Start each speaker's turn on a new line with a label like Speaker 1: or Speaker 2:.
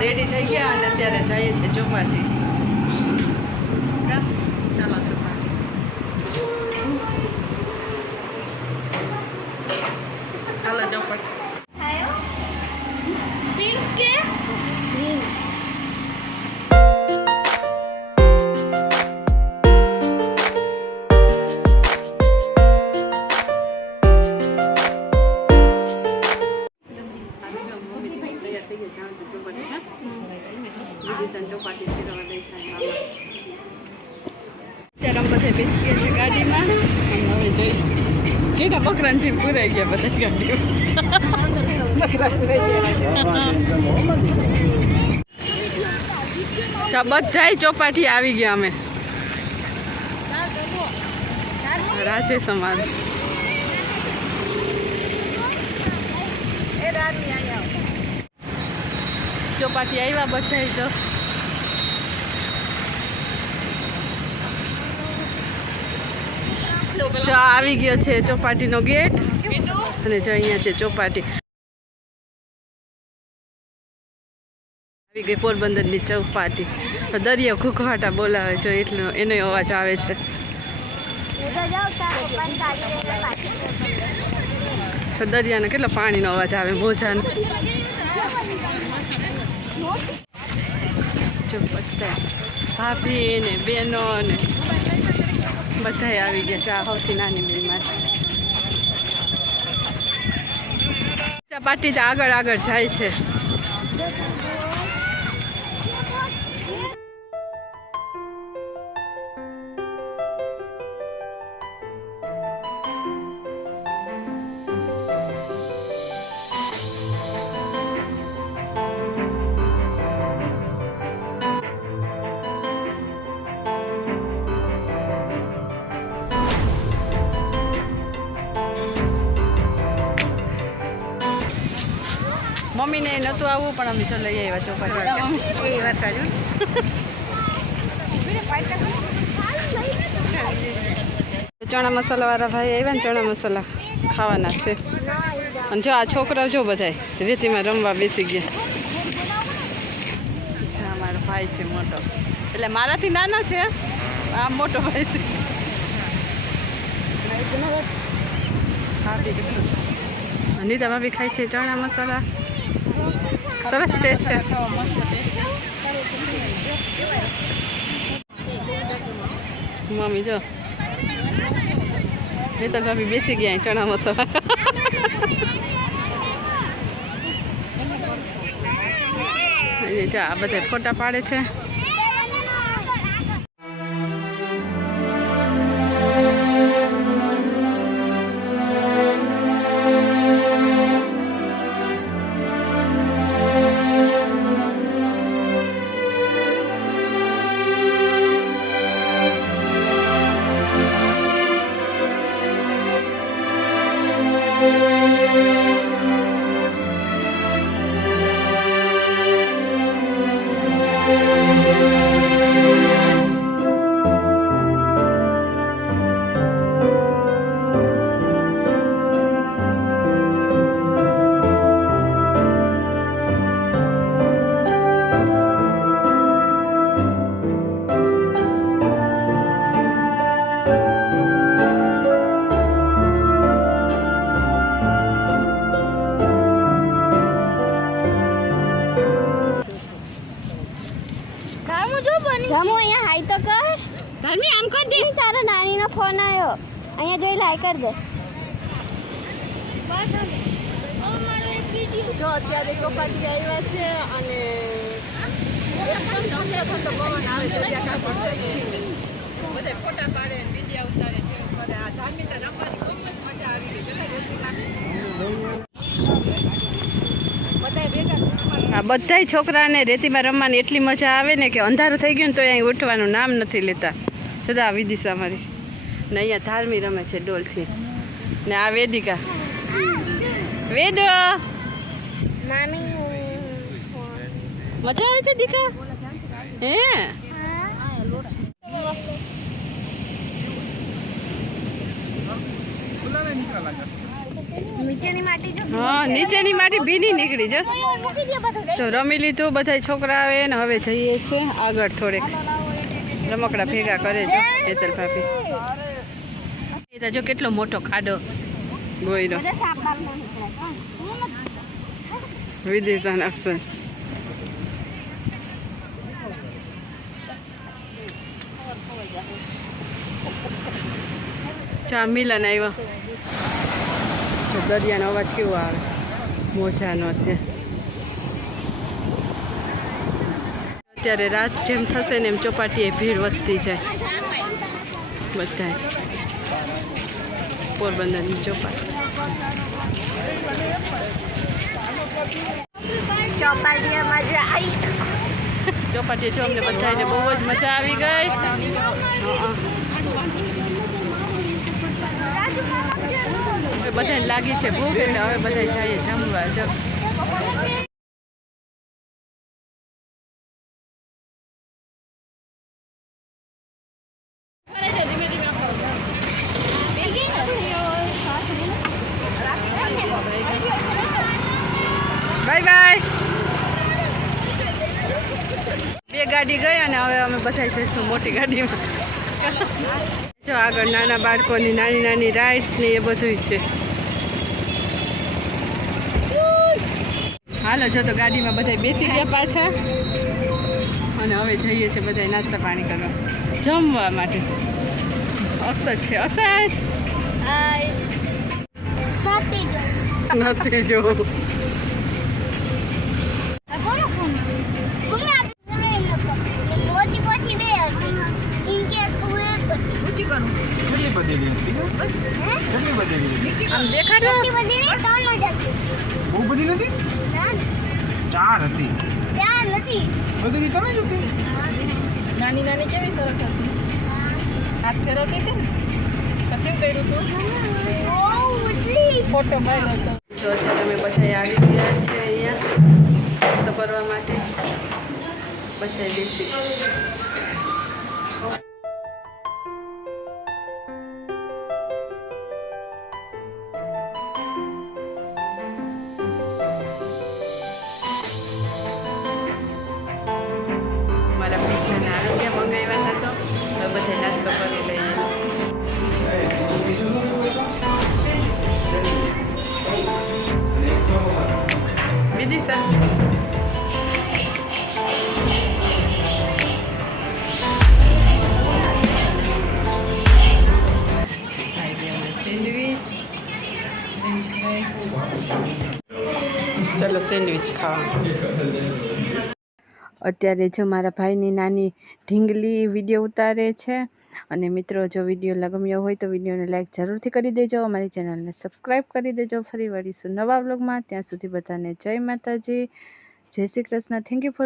Speaker 1: Ready થઈ ગયા અને અત્યારે જઈએ છીએ ચોપાટી. બેસી ગયા છે ગાડીમાં. હવે જઈ. કેટા બકરાની જેમ પૂરાઈ ગયા બધા ગાડીઓ. બધાય ચોપાટી આવી ગયા અમે. રાજે સમાન. ચોપાટી આવ્યા બધાય જો. જો આવી ગયો છે ચોપાટીનો ગેટ. અને જો અહીંયા છે ચોપાટી. આવી ગઈ પોરબંદરની ચોપાટી. દરિયો ઘૂઘવાટા બોલાવે જો એટલો એનો અવાજ આવે છે. દરિયાનો કેટલો પાણીનો અવાજ આવે, મોજાનો. ભાભી ને બેનો ને. બધાય આવી ગયા ચા સૌથી નાની બેનમાં પાટી આગળ આગળ જાય છે. મમ્મીને નહોતું આવવું પણ અમે ચલો લઈ આવ્યા ચોપાટી એ વરસાદ ચણા મસાલાવાળા ભાઈ આવ્યા ને ચણા મસાલા ખાવાના છે. અને જો આ છોકરાઓ જો બધાય રેતીમાં રમવા બેસી ગયા. છે અમારો ભાઈ છે મોટો. એટલે મારાથી નાનો છે આ મોટો ભાઈ છે. અનિતા ભાભી ખાય છે ચણા મસાલા. સરસ ટેસ્ટ છે. મમ્મી જો. નીતા ભાભી બેસી ગયા ચણા મસાલા જો આ બધા ફોટા પાડે છે.
Speaker 2: જામુ અહીંયા જોઈ લાઈ કરી દે.
Speaker 1: જો અત્યારે ચોપાટી આવ્યા છે અને બધા ફોટા પાડે વિડીયા ઉતારે છે. આ ધાર્મિક રમવાની બહુ જ મજા આવી ગઈ આ બધાય છોકરાને રેતીમાં રમવાની એટલી મજા આવે ને કે અંધારું થઈ ગયું ને તો અહીં ઉઠવાનું નામ નથી લેતા. છતાં આવી વિદિશા મારી ને અહીંયા ધાર્મી રમે છે ડોલથી. ને આ વેદિકા. વેદ! મજા આવે છે દીકા? હે?
Speaker 2: નીચેની માટી
Speaker 1: હા નીચેની માટી ભીની નીકળી જો.
Speaker 2: તો
Speaker 1: રમી લીધું બધા છોકરા આવે ને હવે જઈએ છીએ આગળ થોડેક. રમકડા ભેગા કરે છે હેતલ ભાભી. એ જો કેટલો મોટો ખાડો
Speaker 2: બોયરો.
Speaker 1: વિદેશાન અક્ષર. ચા મિલન આવ્યો દરિયાનો અવાજ કેવો આવે? મોજાનો અત્યારે. અત્યારે રાત જેમ થશે ને એમ ચોપાટીએ ભીડ વધતી જાય. બધાય. પોરબંદરની ચોપાટી
Speaker 2: ચોપાટીએ મજા આવી
Speaker 1: ચોપાટીએ જો અમને બધાને બહુ જ મજા આવી ગઈ. બધાને લાગી છે ભૂખ એટલે હવે બધા જઈએ જમવા. જો. બાય બાય બે ગાડી ગઈ અને હવે અમે બધા જઈશું મોટી ગાડીમાં. જો આગળ નાના બાળકોની નાની નાની રાઇડ્સ ને એ બધું છે. હાલો જો તો ગાડીમાં બધા બેસી ગયા પાછા. અને હવે જઈએ છીએ બધા નાસ્તા પાણી કરવા. જમવા માટે. અક્ષત છે. અક્ષજ
Speaker 2: નથી
Speaker 1: નથી જોવું
Speaker 2: કોનો ફોન કોને આપી નતો મોતી પછી બે હતી ચીંકી હતું એક હતી
Speaker 3: કેટલી બધી હતી
Speaker 2: હે
Speaker 3: કેટલી બધી હતી
Speaker 1: આમ દેખાડો
Speaker 2: બધી નહીં ત્રણ જ હતી.
Speaker 3: બહુ બધી નથી? ચાર હતી.
Speaker 2: ચાર નથી.
Speaker 3: બધી તમે જ હતી?
Speaker 1: નાની નાની કેવી સરસ હતી? હાથ ફેરવતી હતી ને? પછી કર્યું હતું
Speaker 2: બહુ
Speaker 1: ફોટો પાડ્યો હતો. જો અત્યારે અમે બધા આવી ગયા છે અહીંયા નાસ્તો માટે. બધા બેસી નાસ્તો કરી લઈએ. ચલો સેન્ડવિચ ખાવા. અત્યારે જો મારા ભાઈની નાની ઢીંગલી વીડિયો ઉતારે છે અને મિત્રો, જો વીડિયો ગમ્યો હોય તો વિડીયોને લાઇક જરૂરથી કરી દેજો. અમારી ચેનલને સબસ્ક્રાઈબ કરી દેજો. ફરી વળીશું નવા બ્લોગમાં ત્યાં સુધી બધાને જય માતાજી. જય Shri Krishna. Thank you for